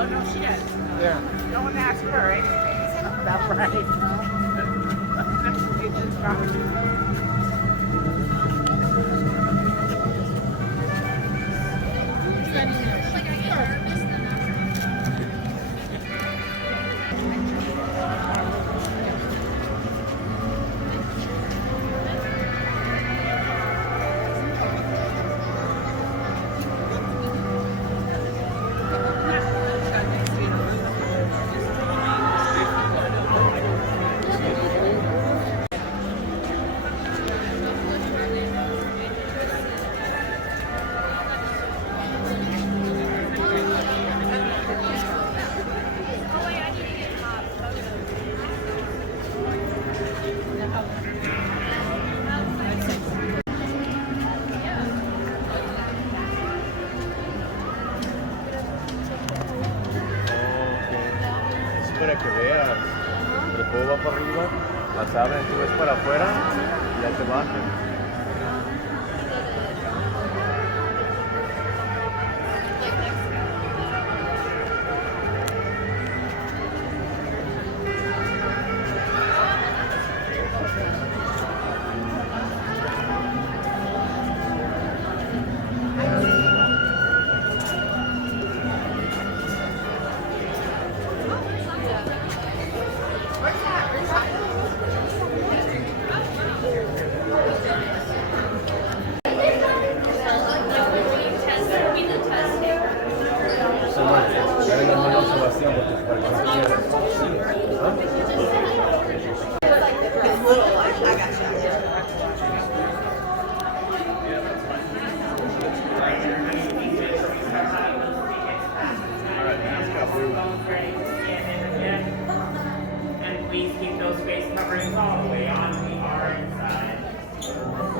Oh, no, she does. Yeah. No one asked her, right? That's right. It's just Para que veas, el juego va para arriba, las abren, tú ves para afuera y ya te bajan. And please keep those face coverings all the way on. We are inside.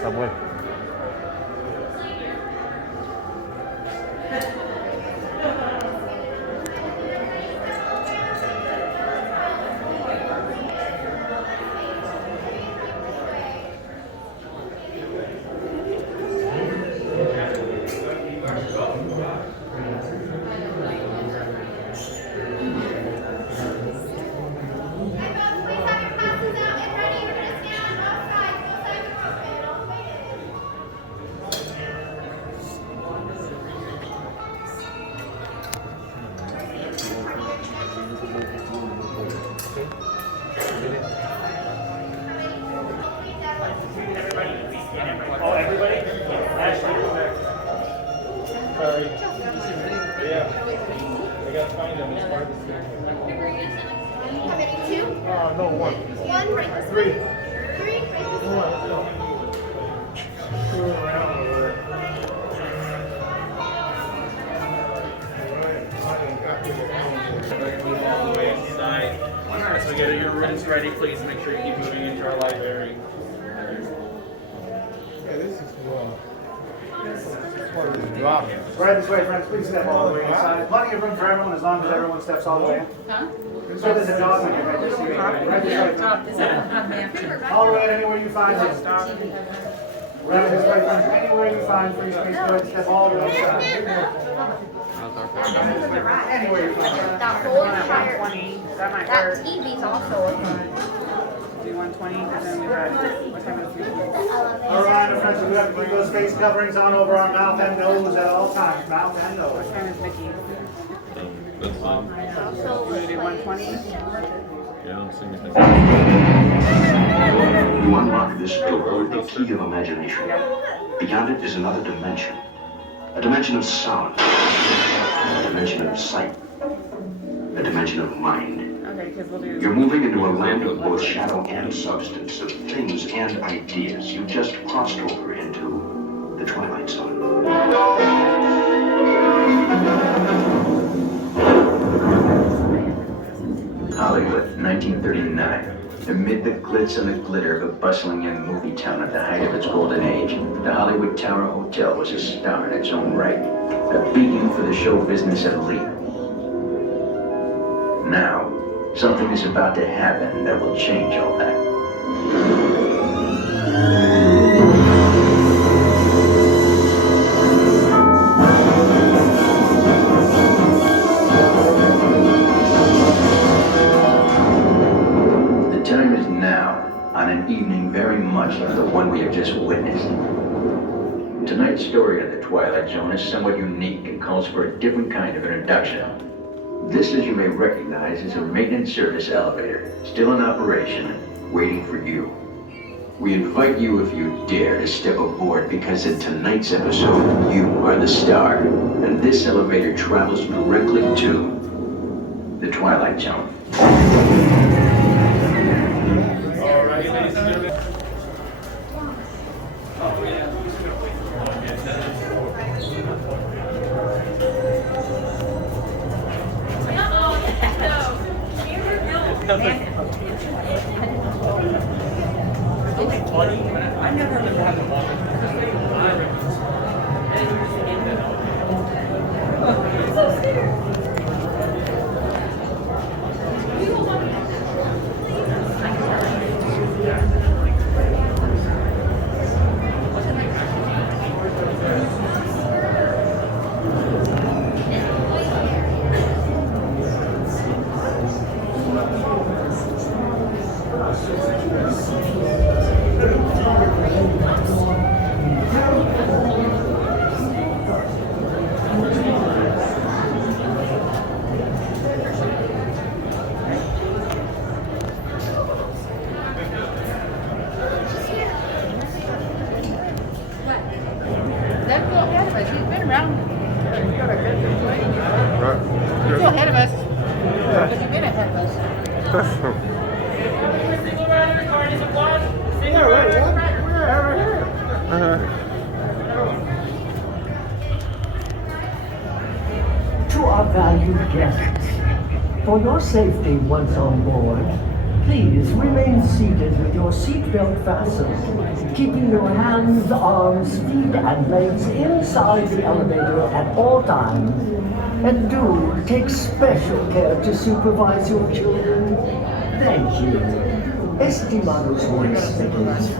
Samuel. Oh, everybody? Ashley, come back. Sorry. Yeah. I gotta find them. It's part of the thing. How many? Two? No, one. One, right this Three. way. Three, right this way. One. No. Two around over there. All the way inside. As we get your rooms ready, please make sure you keep moving into our library. Yeah, this is part of the drop. Right this way, friends. Please step all the way inside. Plenty of room for everyone as long as everyone steps all the way in. So there's a dog on your right this way. Right this way. All the way anywhere you find it. Right this way, friends. Anywhere you find free space, go ahead and step all the way inside. Anywhere you find it. That whole entire, 120. That might that work. TV's also open. Do 120, and then we got, what time is it? All right, friends. We have to keep those face coverings on over our mouth and nose at all times. Mouth and What nose. time is Mickey? Also, Do we do 120? Yeah, sí, me está You unlock this door with the key of imagination. Beyond it is another dimension. A dimension of sound. A dimension of sight. A dimension of mind. Okay, because we'll do. You're moving into a land of both shadow and substance, of things and ideas. You just crossed over into the Twilight Zone. Hollywood, 1939. Amid the glitz and the glitter of a bustling young movie town at the height of its golden age, the Hollywood Tower Hotel was a star in its own right, a beacon for the show business elite. Now, something is about to happen that will change all that. The time is now, on an evening very much like the one we have just witnessed. Tonight's story of the Twilight Zone is somewhat unique and calls for a different kind of introduction. This, as you may recognize, is a maintenance service elevator, still in operation, waiting for you. We invite you, if you dare, to step aboard because in tonight's episode, you are the star, and this elevator travels directly to the Twilight Zone. Alrighty, ladies and gentlemen. I never remember having to walk. Let's go ahead of us. He's been around. He's ahead of us. He's been ahead of us. Single rider, carnies applause. Single rider. To our valued guests, for your safety once on board, please remain seated with your seatbelt fastened, keeping your hands, arms, feet, and legs inside the elevator at all times. And do take special care to supervise your children. Thank you. Estimados huéspedes,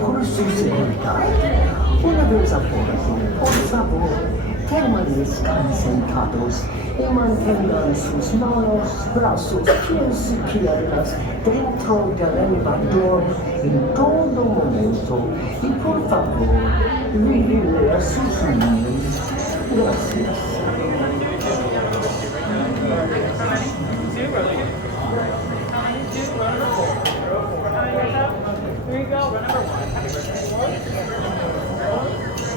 por su seguridad, una vez a bordo, por favor, permanezcan sentados y mantengan sus manos, brazos, pies y piernas dentro del elevador en todo momento. Y por favor, vigile a sus niños. Gracias. Here you go, run number 1. Happy birthday.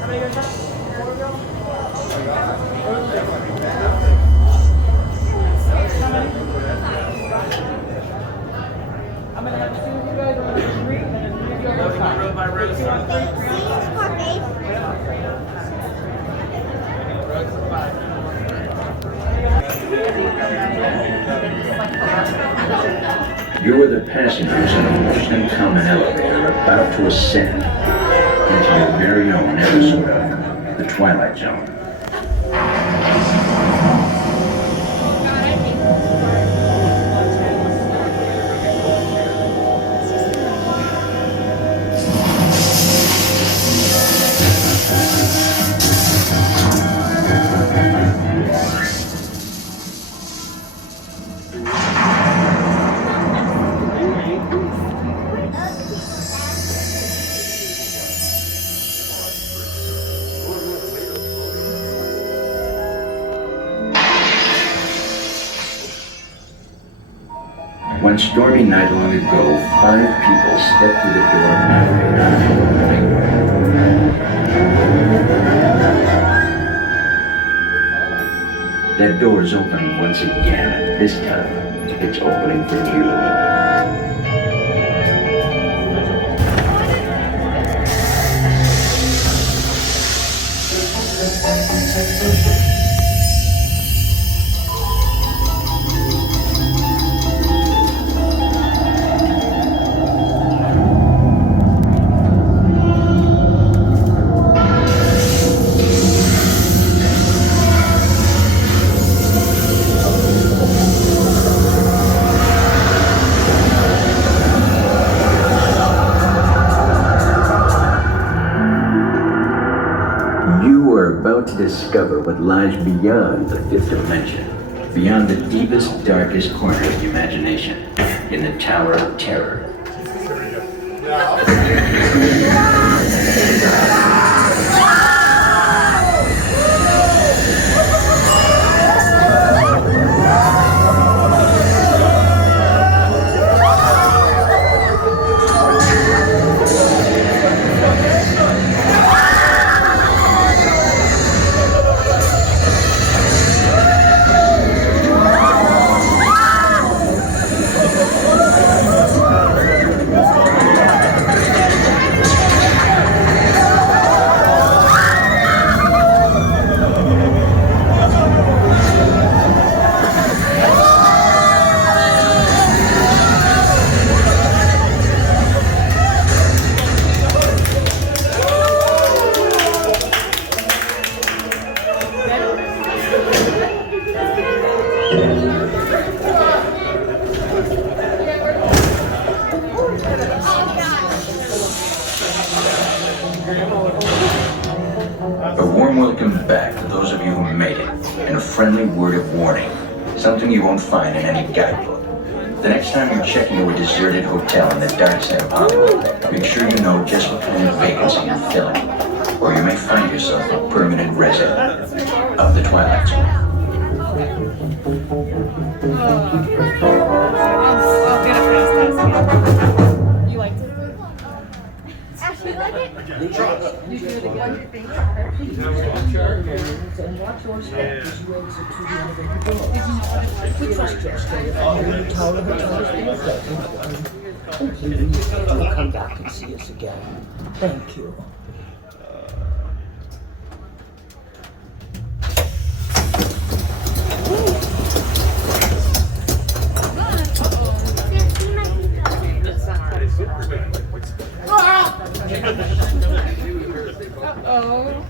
How many goes up? 4 go? I'm gonna have 2 of you guys, I'm gonna do 3, and then 3 of you on both sides. Row by row, so. You are the passengers on a most uncommon elevator about to ascend into your very own episode of the Twilight Zone. One stormy night long ago, 5 people stepped through the door of an elevator. That door is opening once again, and this time, it's opening for you. You are about to discover what lies beyond the 5th dimension, beyond the deepest, darkest corner of the imagination, in the Tower of Terror. A warm welcome back to those of you who made it, and a friendly word of warning. Something you won't find in any guidebook. The next time you're checking into a deserted hotel in the dark side of Hollywood, make sure you know just what kind of vacancy you're filling, or you may find yourself a permanent resident of the Twilight Zone. I'll get a fast test. You liked it? Ashley, you like it? You do it again. What do you think? And watch your step as you exit through the elevator door. We trust your stay at the Tower Hotel is being pleasant. And please, do come back and see us again. Thank you. Uh-oh.